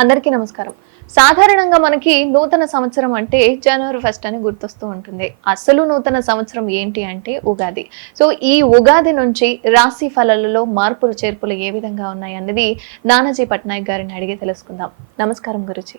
అందరికీ నమస్కారం. సాధారణంగా మనకి నూతన సంవత్సరం అంటే జనవరి 1 అని గుర్తొస్తూ ఉంటుంది. అసలు నూతన సంవత్సరం ఏంటి అంటే ఉగాది. సో ఈ ఉగాది నుంచి రాశి ఫలాలలో మార్పులు చేర్పులు ఏ విధంగా ఉన్నాయి అన్నది నానాజీ పట్నాయక్ గారిని అడిగి తెలుసుకుందాం. నమస్కారం గురుజీ.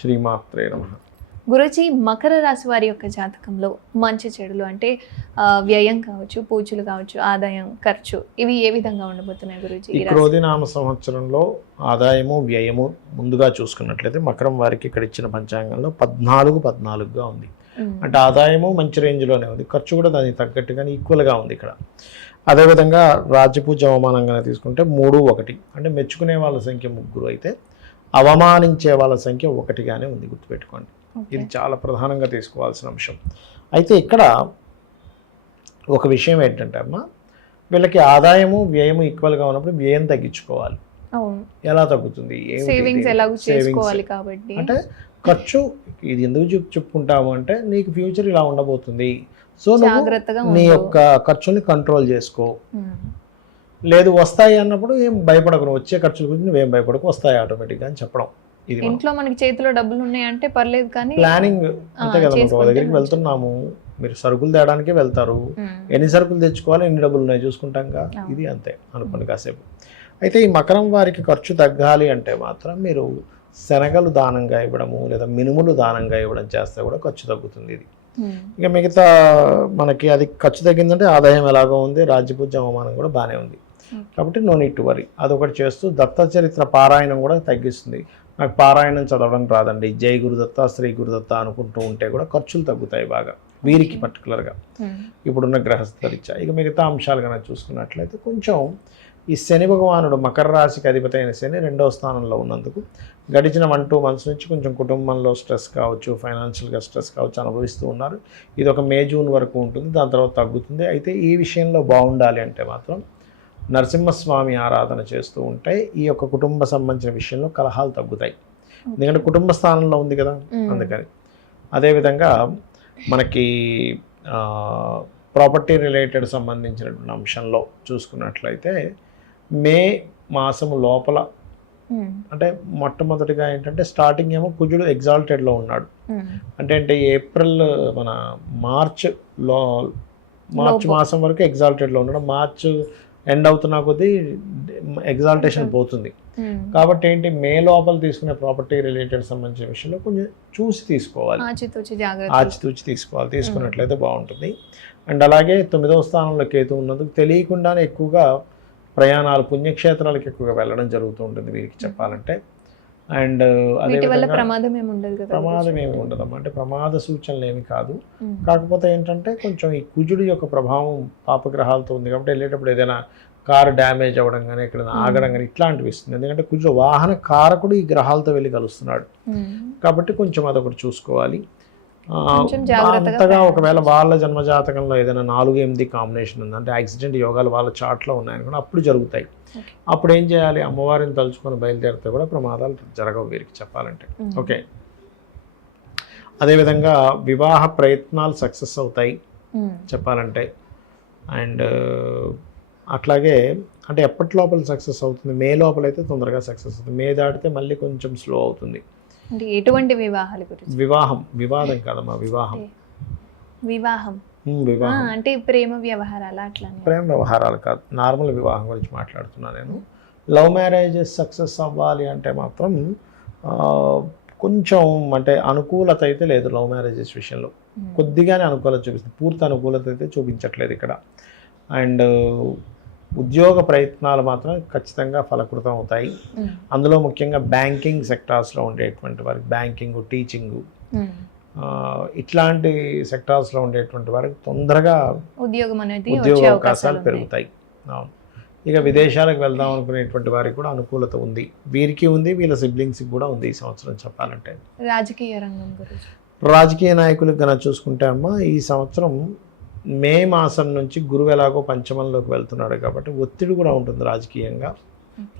శ్రీమాత్రే నమః. గురుజీ, మకర రాశి వారి యొక్క జాతకంలో మంచి చెడులు అంటే వ్యయం కావచ్చు, పూజలు కావచ్చు, ఆదాయం, ఖర్చు ఇవి ఏ విధంగా ఉండబోతున్నాయి గురుజీ? ఈ క్రోధినామ సంవత్సరంలో ఆదాయము వ్యయము ముందుగా చూసుకున్నట్లయితే మకరం వారికి ఇక్కడ ఇచ్చిన పంచాంగంలో 14 ఉంది. అంటే ఆదాయము మంచి రేంజ్లోనే ఉంది, ఖర్చు కూడా దానికి తగ్గట్టుగానే ఈక్వల్గా ఉంది ఇక్కడ. అదేవిధంగా రాజ్యపూజ అవమానంగా తీసుకుంటే 3, 1 అంటే మెచ్చుకునే వాళ్ళ సంఖ్య 3 అయితే అవమానించే వాళ్ళ సంఖ్య 1గానే ఉంది, గుర్తుపెట్టుకోండి. ఇది చాలా ప్రధానంగా తీసుకోవాల్సిన అంశం. అయితే ఇక్కడ ఒక విషయం ఏంటంటే అమ్మా, వీళ్ళకి ఆదాయము వ్యయము ఈక్వల్గా ఉన్నప్పుడు వ్యయం తగ్గించుకోవాలి. ఎలా తగ్గుతుంది? అంటే ఖర్చు ఇది ఎందుకు చెప్పుకుంటాము అంటే నీకు ఫ్యూచర్ ఇలా ఉండబోతుంది, సో నీ యొక్క ఖర్చుని కంట్రోల్ చేసుకో. లేదు వస్తాయి అన్నప్పుడు ఏం భయపడకు, వచ్చే ఖర్చుల గురించి నువ్వేం భయపడకు, వస్తాయి ఆటోమేటిక్గా అని చెప్పడం. ఇది ఇంట్లో మనకి చేతిలో డబ్బులు ఉన్నాయంటే పర్లేదు, కానీ ప్లానింగ్ అంతే కదా. ఒక దగ్గరికి వెళ్తున్నాము, మీరు సరుకులు తేడానికే వెళ్తారు, ఎన్ని సరుకులు తెచ్చుకోవాలి, ఎన్ని డబ్బులు ఉన్నాయి చూసుకుంటాంగా, ఇది అంతే అనుకోండి కాసేపు. అయితే ఈ మకరం వారికి ఖర్చు తగ్గాలి అంటే మాత్రం మీరు శనగలు దానంగా ఇవ్వడము లేదా మినుములు దానంగా ఇవ్వడం చేస్తే కూడా ఖర్చు తగ్గుతుంది. ఇది ఇక మిగతా మనకి అది ఖర్చు తగ్గిందంటే ఆదాయం ఎలాగో ఉంది, రాజ్యపూజ అవమానం కూడా బాగానే ఉంది. కాబట్టి నో నీడ్ టు వరీ. అదొకటి చేస్తూ దత్త చరిత్ర పారాయణం కూడా తగ్గిస్తుంది. నాకు పారాయణం చదవడం రాదండి, జై గురుదత్త, శ్రీ గురుదత్త అనుకుంటూ ఉంటే కూడా ఖర్చులు తగ్గుతాయి బాగా వీరికి పర్టికులర్గా ఇప్పుడున్న గ్రహస్థరీత్యా. ఇక మిగతా అంశాలు కనుక చూసుకున్నట్లయితే కొంచెం ఈ శని భగవానుడు మకర రాశికి అధిపతి అయిన శని 2వ స్థానంలో ఉన్నందుకు గడిచిన 1-2 మంత్స్ నుంచి కొంచెం కుటుంబంలో స్ట్రెస్ కావచ్చు, ఫైనాన్షియల్గా స్ట్రెస్ కావచ్చు అనుభవిస్తూ ఉన్నారు. ఇది ఒక మే, జూన్ వరకు ఉంటుంది, దాని తర్వాత తగ్గుతుంది. అయితే ఈ విషయంలో బాగుండాలి అంటే మాత్రం నరసింహస్వామి ఆరాధన చేస్తూ ఉంటే ఈ యొక్క కుటుంబ సంబంధించిన విషయంలో కలహాలు తగ్గుతాయి, ఎందుకంటే కుటుంబ స్థానంలో ఉంది కదా, అందుకని. అదేవిధంగా మనకి ప్రాపర్టీ రిలేటెడ్ సంబంధించినటువంటి అంశంలో చూసుకున్నట్లయితే మే మాసము లోపల అంటే మొట్టమొదటిగా ఏంటంటే స్టార్టింగ్ ఏమో కుజుడు ఎగ్జాల్టెడ్లో ఉన్నాడు. అంటే ఏప్రిల్ మన మార్చ్ మాసం వరకు ఎగ్జాల్టెడ్లో ఉన్నాడు. మార్చ్ ఎండ్ అవుతున్నా కొద్దీ ఎగ్జాల్టేషన్ పోతుంది. కాబట్టి ఏంటి, మే లోపల తీసుకునే ప్రాపర్టీ రిలేటెడ్ సంబంధించిన విషయంలో కొంచెం చూసి తీసుకోవాలి, ఆచితూచి తీసుకోవాలి, తీసుకున్నట్లయితే బాగుంటుంది. అండ్ అలాగే 9వ స్థానంలో కేతు ఉన్నందుకు తెలియకుండానే ఎక్కువగా ప్రయాణాలు, పుణ్యక్షేత్రాలకు ఎక్కువగా వెళ్ళడం జరుగుతూ ఉంటుంది వీరికి చెప్పాలంటే. అండ్ అదేవిధంగా ప్రమాదం ఏమి ఉండదమ్మా, అంటే ప్రమాద సూచనలు ఏమి కాదు. కాకపోతే ఏంటంటే కొంచెం ఈ కుజుడి యొక్క ప్రభావం పాపగ్రహాలతో ఉంది కాబట్టి వెళ్ళేటప్పుడు ఏదైనా కారు డ్యామేజ్ అవ్వడం కానీ, ఎక్కడైనా ఆగడం కానీ ఇట్లాంటివి ఇస్తుంది. ఎందుకంటే కుజుడు వాహన కారకుడు ఈ గ్రహాలతో వెళ్ళి కలుస్తున్నాడు కాబట్టి కొంచెం అదొకటి చూసుకోవాలి. అంతగా ఒకవేళ వాళ్ళ జన్మజాతకంలో ఏదైనా 4-8 కాంబినేషన్ ఉంది అంటే యాక్సిడెంట్ యోగాలు వాళ్ళ చార్ట్లో ఉన్నాయనుకోండి, అప్పుడు జరుగుతాయి. అప్పుడు ఏం చేయాలి, అమ్మవారిని తలుచుకొని బయలుదేరితే కూడా ప్రమాదాలు జరగవు వీరికి చెప్పాలంటే. ఓకే. అదేవిధంగా వివాహ ప్రయత్నాలు సక్సెస్ అవుతాయి చెప్పాలంటే. అండ్ అట్లాగే అంటే ఎప్పటి లోపల సక్సెస్ అవుతుంది, మే లోపల అయితే తొందరగా సక్సెస్ అవుతుంది, మే దాటితే మళ్ళీ కొంచెం స్లో అవుతుంది. ఎటువంటి వివాహాల గురించి? వివాహం, వివాదం కాదమ్మా, వివాహం. వివాహం అంటే ప్రేమ వ్యవహారాలు, అట్లా ప్రేమ వ్యవహారాలు కాదు, నార్మల్ వివాహం గురించి మాట్లాడుతున్నా నేను. లవ్ మ్యారేజెస్ సక్సెస్ అవ్వాలి అంటే మాత్రం కొంచెం అంటే అనుకూలత అయితే లేదు లవ్ మ్యారేజెస్ విషయంలో. కొద్దిగానే అనుకూలత చూపిస్తుంది, పూర్తి అనుకూలత అయితే చూపించట్లేదు ఇక్కడ. అండ్ ఉద్యోగ ప్రయత్నాలు మాత్రం ఖచ్చితంగా ఫలకృతం అవుతాయి. అందులో ముఖ్యంగా బ్యాంకింగ్ సెక్టార్స్లో ఉండేటువంటి వారికి, బ్యాంకింగ్, టీచింగు ఇట్లాంటి సెక్టార్స్లో ఉండేటువంటి వారికి తొందరగా ఉద్యోగ అవకాశాలు పెరుగుతాయి. ఇక విదేశాలకు వెళ్దాం అనుకునేటువంటి వారికి కూడా అనుకూలత ఉంది, వీరికి ఉంది, వీళ్ళ సిబ్లింగ్స్కి కూడా ఉంది ఈ సంవత్సరం చెప్పాలంటే. రాజకీయ రంగం గురించి, రాజకీయ నాయకులకు కనుక చూసుకుంటే అమ్మ, ఈ సంవత్సరం మే మాసం నుంచి గురువు ఎలాగో పంచమంలోకి వెళ్తున్నాడు కాబట్టి ఒత్తిడి కూడా ఉంటుంది రాజకీయంగా.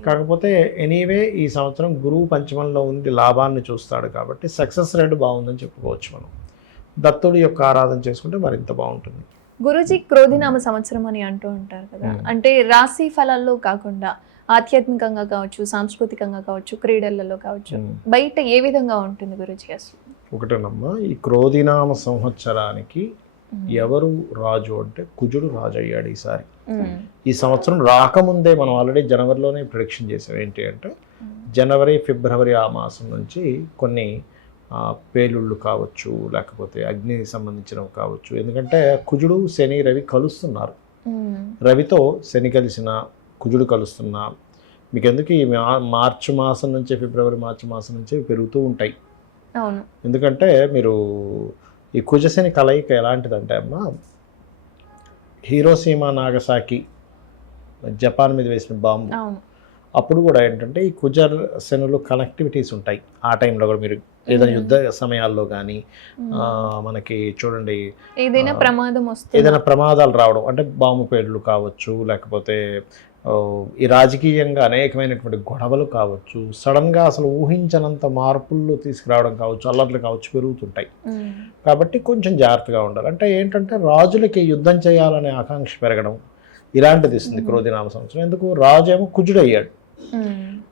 కాకపోతే ఎనీవే ఈ సంవత్సరం గురువు పంచమంలో ఉండి లాభాన్ని చూస్తాడు కాబట్టి సక్సెస్ రేట్ బాగుందని చెప్పుకోవచ్చు మనం. దత్తుడి యొక్క ఆరాధన చేసుకుంటే మరింత బాగుంటుంది. గురుజీ, క్రోధినామ సంవత్సరం అని అంటూ ఉంటారు కదా, అంటే రాశి ఫలాల్లో కాకుండా ఆధ్యాత్మికంగా కావచ్చు, సాంస్కృతికంగా కావచ్చు, క్రీడలలో కావచ్చు, బయట ఏ విధంగా ఉంటుంది గురుజీ అసలు? ఒకటేనమ్మా, ఈ క్రోధినామ సంవత్సరానికి ఎవరు రాజు అంటే కుజుడు రాజు అయ్యాడు ఈసారి. ఈ సంవత్సరం రాకముందే మనం ఆల్రెడీ జనవరిలోనే ప్రిడిక్షన్ చేసాం. ఏంటి అంటే జనవరి, ఫిబ్రవరి ఆ మాసం నుంచి కొన్ని పేలుళ్ళు కావచ్చు, లేకపోతే అగ్నికి సంబంధించినవి కావచ్చు. ఎందుకంటే కుజుడు, శని, రవి కలుస్తున్నారు. రవితో శని కలిసిన, కుజుడు కలుస్తున్నా, మీకు ఎందుకు ఈ మార్చి మాసం నుంచి, ఫిబ్రవరి మార్చి మాసం నుంచి పెరుగుతూ ఉంటాయి. ఎందుకంటే మీరు ఈ కుజశని కలయిక ఎలాంటిదంటే అమ్మా, హీరోసీమా నాగసాకి జపాన్ మీద వేసిన బాంబు, అప్పుడు కూడా ఏంటంటే ఈ కుజ శనులు కనెక్టివిటీస్ ఉంటాయి. ఆ టైంలో కూడా మీరు ఏదైనా యుద్ధ సమయాల్లో కానీ మనకి చూడండి ఏదైనా ప్రమాదం వస్తే, ఏదైనా ప్రమాదాలు రావడం అంటే బాంబు పేలుళ్ళు కావచ్చు, లేకపోతే ఈ రాజకీయంగా అనేకమైనటువంటి గొడవలు కావచ్చు, సడన్గా అసలు ఊహించనంత మార్పులు తీసుకురావడం కావచ్చు, అల్లర్లు కావచ్చు పెరుగుతుంటాయి. కాబట్టి కొంచెం జాగ్రత్తగా ఉండాలి. అంటే ఏంటంటే రాజులకి యుద్ధం చేయాలనే ఆకాంక్ష పెరగడం ఇలాంటిది ఇస్తుంది క్రోధినామ సంవత్సరం. ఎందుకు? రాజు ఏమో కుజుడు అయ్యాడు.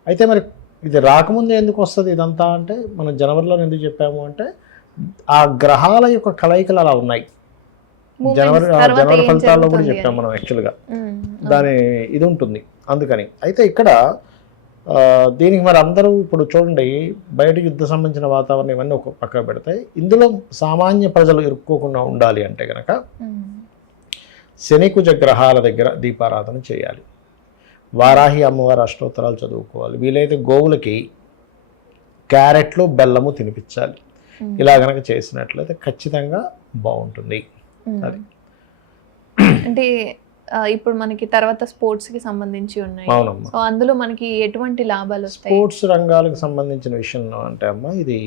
అయితే మరి ఇది రాకముందే ఎందుకు వస్తుంది ఇదంతా అంటే, మనం జనవరిలో ఎందుకు చెప్పాము అంటే ఆ గ్రహాల యొక్క కలయికలు అలా ఉన్నాయి. జనవరి ఫలితాల్లో కూడా చెప్పాము మనం యాక్చువల్గా. దాని ఇది ఉంటుంది అందుకని. అయితే ఇక్కడ దీనికి మరి అందరూ ఇప్పుడు చూడండి, బయట యుద్ధ సంబంధించిన వాతావరణం ఇవన్నీ ఒక పక్క పెడతాయి. ఇందులో సామాన్య ప్రజలు ఇరుక్కోకుండా ఉండాలి అంటే కనుక శని కుజ గ్రహాల దగ్గర దీపారాధన చేయాలి. వారాహి అమ్మవారి అష్టోత్తరాలు చదువుకోవాలి. వీలైతే గోవులకి క్యారెట్లు, బెల్లము తినిపించాలి. ఇలా కనుక చేసినట్లయితే ఖచ్చితంగా బాగుంటుంది. అది అంటే ఇప్పుడు మనకి తర్వాత స్పోర్ట్స్ కి సంబంధించి ఉన్నాయి. అవునమ్మా. సో అందులో మనకి ఎటువంటి లాభాలు వస్తాయి? స్పోర్ట్స్ రంగాలకు సంబంధించిన విషయంలో అంటే అమ్మా, ఇది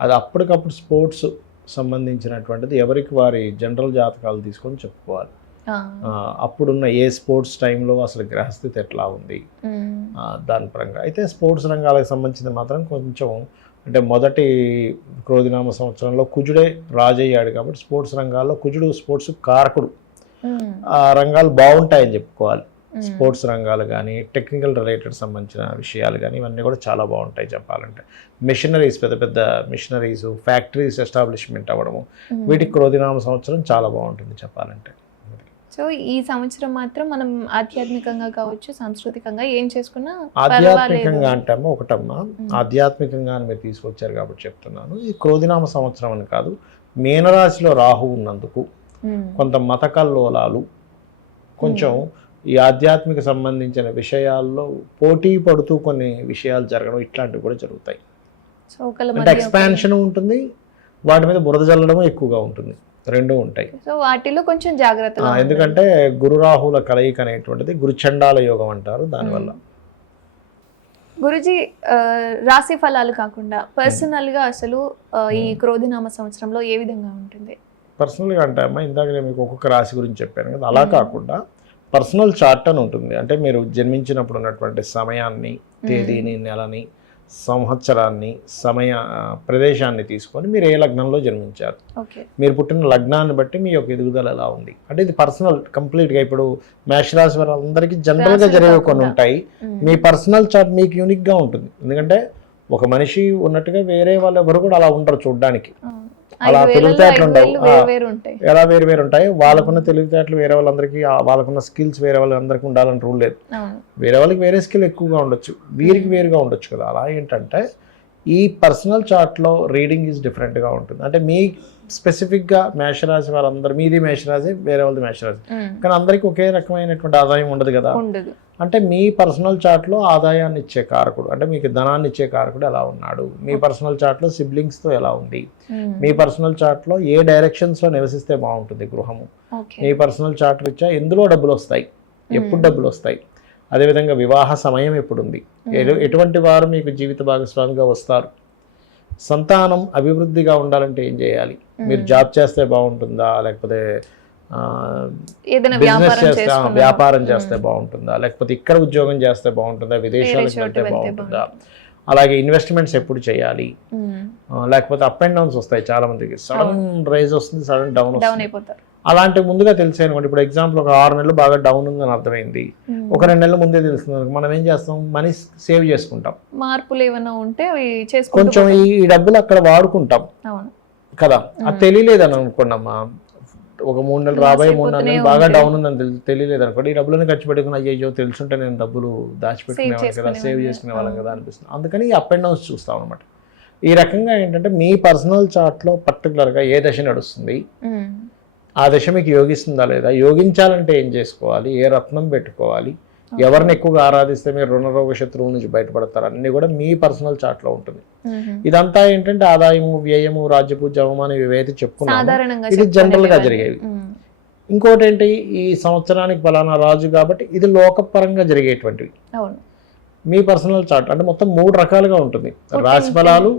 అది అప్పటికప్పుడు స్పోర్ట్స్ సంబంధించినటువంటిది ఎవరికి వారి జనరల్ జాతకాలు తీసుకొని చెప్పుకోవాలి. అప్పుడున్న ఏ స్పోర్ట్స్ టైంలో అసలు గ్రహస్థితి ఎట్లా ఉంది దాని పరంగా. అయితే స్పోర్ట్స్ రంగాలకు సంబంధించింది మాత్రం కొంచెం అంటే మొదటి క్రోధినామ సంవత్సరంలో కుజుడే రాజయ్యాడు కాబట్టి స్పోర్ట్స్ రంగాల్లో కుజుడు స్పోర్ట్స్ కారకుడు. ఆ రంగాలు బాగుంటాయని చెప్పుకోవాలి. స్పోర్ట్స్ రంగాలు కానీ, టెక్నికల్ రిలేటెడ్ సంబంధించిన విషయాలు కానీ ఇవన్నీ కూడా చాలా బాగుంటాయి చెప్పాలంటే. మిషనరీస్, పెద్ద పెద్ద మిషనరీస్, ఫ్యాక్టరీస్ ఎస్టాబ్లిష్మెంట్ అవ్వడము, వీటికి క్రోధినామ సంవత్సరం చాలా బాగుంటుంది చెప్పాలంటే. సో ఈ సంవత్సరం మాత్రం మనం ఆధ్యాత్మికంగా కావచ్చు, సాంస్కృతికంగా ఏం చేసుకున్నా ఆధ్యాత్మికంగా అంటామా ఒకటమ్మా, ఆధ్యాత్మికంగా మీరు తీసుకొచ్చారు కాబట్టి చెప్తున్నాను. ఈ క్రోధినామ సంవత్సరం అని కాదు, మీనరాశిలో రాహు ఉన్నందుకు కొంత మత కల్లోలాలు, కొంచెం ఈ ఆధ్యాత్మిక సంబంధించిన విషయాల్లో పోటీ పడుతూ కొన్ని విషయాలు జరగడం ఇట్లాంటివి కూడా జరుగుతాయి. అంటే ఎక్స్పాన్షన్ ఉంటుంది, వాటి మీద బురద జల్లడం ఎక్కువగా ఉంటుంది, రెండూ ఉంటాయి. సో వాటిలో కొంచెం జాగ్రత్తగా, ఎందుకంటే గురు రాహుల కలయిక అనేటువంటిది గురుచండాల యోగం అంటారు. దానివల్ల గురుజీ రాశి ఫలాలు కాకుండా పర్సనల్ గా అసలు ఈ క్రోధినామ సంవత్సరంలో ఏ విధంగా ఉంటుంది? పర్సనల్గా అంటే అమ్మా, ఇందాక నేను మీకు ఒక్కొక్క రాశి గురించి చెప్పాను కదా, అలా కాకుండా పర్సనల్ చార్ట్ అని ఉంటుంది. అంటే మీరు జన్మించినప్పుడు ఉన్నటువంటి సమయాన్ని, తేదీని, నెలని, సంవత్సరాన్ని, ప్రదేశాన్ని తీసుకొని మీరు ఏ లగ్నంలో జన్మించారు, మీరు పుట్టిన లగ్నాన్ని బట్టి మీ యొక్క ఎదుగుదల ఎలా ఉంది అంటే ఇది పర్సనల్ కంప్లీట్గా. ఇప్పుడు మేషరాశి వారందరికీ జనరల్గా జరిగే కొన్ని ఉంటాయి. మీ పర్సనల్ చార్ట్ మీకు యూనిక్గా ఉంటుంది. ఎందుకంటే ఒక మనిషి ఉన్నట్టుగా వేరే వాళ్ళు ఎవరు కూడా అలా ఉండరు చూడడానికి. అలా తెలివితేటలు ఉండవు, ఎలా వేరు వేరు ఉంటాయి. వాళ్ళకున్న తెలివితేటలు వేరే వాళ్ళందరికీ, వాళ్ళకున్న స్కిల్స్ వేరే వాళ్ళందరికీ ఉండాలని రూల్ లేదు. వేరే వాళ్ళకి వేరే స్కిల్ ఎక్కువగా ఉండొచ్చు, వీరికి వేరుగా ఉండొచ్చు కదా. అలా ఏంటంటే ఈ పర్సనల్ చార్ట్లో రీడింగ్ ఈజ్ డిఫరెంట్గా ఉంటుంది. అంటే మీ స్పెసిఫిక్గా మేషరాశి వారందరూ, మీది మేషరాశి, వేరే వాళ్ళది మేషరాశి, కానీ అందరికీ ఒకే రకమైనటువంటి ఆదాయం ఉండదు కదా. అంటే మీ పర్సనల్ చార్ట్లో ఆదాయాన్ని ఇచ్చే కారకుడు, అంటే మీకు ధనాన్ని ఇచ్చే కారకుడు ఎలా ఉన్నాడు, మీ పర్సనల్ చార్ట్లో సిబ్లింగ్స్తో ఎలా ఉంది, మీ పర్సనల్ చార్ట్లో ఏ డైరెక్షన్స్లో నివసిస్తే బాగుంటుంది గృహము, మీ పర్సనల్ చార్ట్ రీత్యా ఎందులో డబ్బులు వస్తాయి, ఎప్పుడు డబ్బులు వస్తాయి, అదేవిధంగా వివాహ సమయం ఎప్పుడుంది, ఎటువంటి వారు మీకు జీవిత భాగస్వామిగా వస్తారు, సంతానం అభివృద్ధిగా ఉండాలంటే ఏం చేయాలి, మీరు జాబ్ చేస్తే బాగుంటుందా, లేకపోతే బిజినెస్ చేస్తే, వ్యాపారం చేస్తే బాగుంటుందా, లేకపోతే ఇక్కడ ఉద్యోగం చేస్తే బాగుంటుందా, విదేశాలకు వెళ్తే బాగుంటుందా, అలాగే ఇన్వెస్ట్మెంట్స్ ఎప్పుడు చేయాలి, లేకపోతే అప్ అండ్ డౌన్స్ వస్తాయి చాలా మందికి. సడన్ రైజ్ వస్తుంది, సడన్ డౌన్ వస్తుంది. అలాంటి ముందుగా తెలిసే అనుకోండి. ఇప్పుడు ఎగ్జాంపుల్ ఒక 6 నెలలు బాగా డౌన్ ఉందని అర్థమైంది, ఒక 2 నెలల ముందే తెలుస్తుంది అనుకో, మనం ఏం చేస్తాం, మనీ సేవ్ చేసుకుంటాం, మార్పులు ఏమైనా ఉంటే అవి చేసుకుంటూ కొంచెం ఈ డబ్బులు అక్కడ వాడుకుంటాం అవును కదా. అది తెలియలేదని అనుకోండమ్మా, ఒక 3 నెలలు రాబోయే 3 నెలలు బాగా డౌన్ ఉందని తెలియలేదు అనుకోండి, ఈ డబ్బులని ఖర్చు పెట్టుకుని అయ్యో తెలుసుంటే నేను డబ్బులు దాచిపెట్టుకునేవాళ్ళం కదా, సేవ్ చేసుకునే వాళ్ళం కదా అనిపిస్తుంది. అందుకని అప్ అండ్ డౌన్స్ చూస్తాం అనమాట. ఈ రకంగా ఏంటంటే మీ పర్సనల్ చార్ట్లో పర్టికులర్గా ఏ దశ నడుస్తుంది, ఆ దశ మీకు యోగిస్తుందా లేదా, యోగించాలంటే ఏం చేసుకోవాలి, ఏ రత్నం పెట్టుకోవాలి, ఎవరిని ఎక్కువగా ఆరాధిస్తే మీరు రుణరోగ శత్రువు నుంచి బయటపడతారు, అన్నీ కూడా మీ పర్సనల్ చార్ట్లో ఉంటుంది. ఇదంతా ఏంటంటే ఆదాయము, వ్యయము, రాజ్యపూజ్య, అవమానం ఇవైతే చెప్పుకున్నాము, ఇది జనరల్ గా జరిగేవి. ఇంకోటి ఏంటి, ఈ సంవత్సరానికి ఫలానా రాజు కాబట్టి ఇది లోకపరంగా జరిగేటువంటివి. మీ పర్సనల్ చార్ట్ అంటే మొత్తం 3 రకాలుగా ఉంటుంది. రాశి ఫలాలు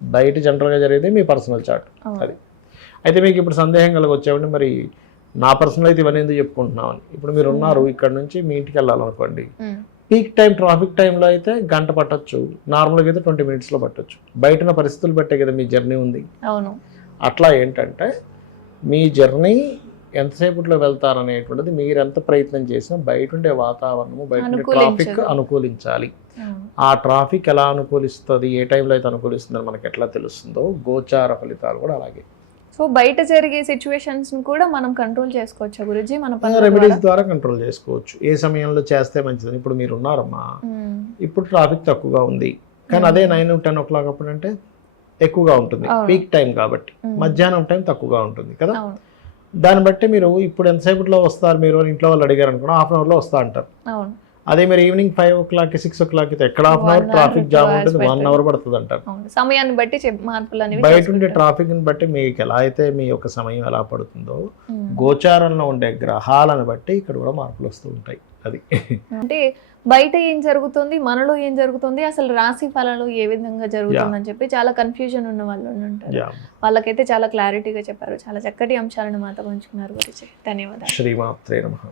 బయట జనరల్ గా జరిగేది మీ పర్సనల్ చార్ట్ అది. అయితే మీకు ఇప్పుడు సందేహం వచ్చేవండి, మరి నా పర్సనల్ అయితే ఇవన్నీ ఎందుకు చెప్పుకుంటున్నామని. ఇప్పుడు మీరు ఉన్నారు, ఇక్కడ నుంచి మీ ఇంటికి వెళ్ళాలనుకోండి, పీక్ టైం ట్రాఫిక్ టైంలో అయితే గంట పట్టొచ్చు, నార్మల్గా అయితే 20 minutesలో పట్టొచ్చు. బయటన పరిస్థితులు బట్టే కదా మీ జర్నీ ఉంది. అట్లా ఏంటంటే మీ జర్నీ ఎంతసేపట్లో వెళ్తారనేటువంటిది మీరు ఎంత ప్రయత్నం చేసినా బయట ఉండే వాతావరణము, బయట ఉండే ట్రాఫిక్ అనుకూలించాలి. ఆ ట్రాఫిక్ ఎలా అనుకూలిస్తుంది, ఏ టైంలో అయితే అనుకూలిస్తుందని మనకి ఎట్లా తెలుస్తుందో గోచార ఫలితాలు కూడా అలాగే. సో బయట జరిగే సిచ్యువేషన్స్ కూడా మనం కంట్రోల్ చేసుకోవచ్చు గురుజీ, మన రెమెడీస్ ద్వారా కంట్రోల్ చేసుకోవచ్చు. ఏ సమయంలో చేస్తే మంచిదని. ఇప్పుడు మీరు ఉన్నారమ్మా, ఇప్పుడు ట్రాఫిక్ తక్కువగా ఉంది, కానీ అదే 9-10 o'clock అప్పుడు అంటే ఎక్కువగా ఉంటుంది, పీక్ టైం కాబట్టి. మధ్యాహ్నం టైం తక్కువగా ఉంటుంది కదా. దాన్ని బట్టి మీరు ఇప్పుడు ఎంతసేపట్లో వస్తారు, మీరు ఇంట్లో వాళ్ళు అడిగారు అనుకున్నా 1/2 hourలో వస్తా అంటారు. అదే మీరు ఈవినింగ్ 5 o'clock 6 o'clock అయితే ఎక్కడ 1/2 hour ట్రాఫిక్ జామ్ ఉంటుంది, 1 hour పడుతుంది అంటారు. సమయాన్ని బట్టి మార్పులు బయట ఉండే ట్రాఫిక్ ని బట్టి మీకు ఎలా అయితే మీ యొక్క సమయం ఎలా పడుతుందో, గోచారంలో ఉండే గ్రహాలను బట్టి ఇక్కడ కూడా మార్పులు వస్తూ ఉంటాయి. అది అంటే బయట ఏం జరుగుతుంది, మనలో ఏం జరుగుతుంది, అసలు రాశి ఫలాలు ఏ విధంగా జరుగుతుందని చెప్పి చాలా కన్ఫ్యూజన్ ఉన్న వాళ్ళు ఉంటారు. వాళ్ళకైతే చాలా క్లారిటీగా చెప్పారు. చాలా చక్కటి అంశాలను మాతో పంచుకున్నారు గురించి. ధన్యవాదాలు. శ్రీమాత్రే నమః.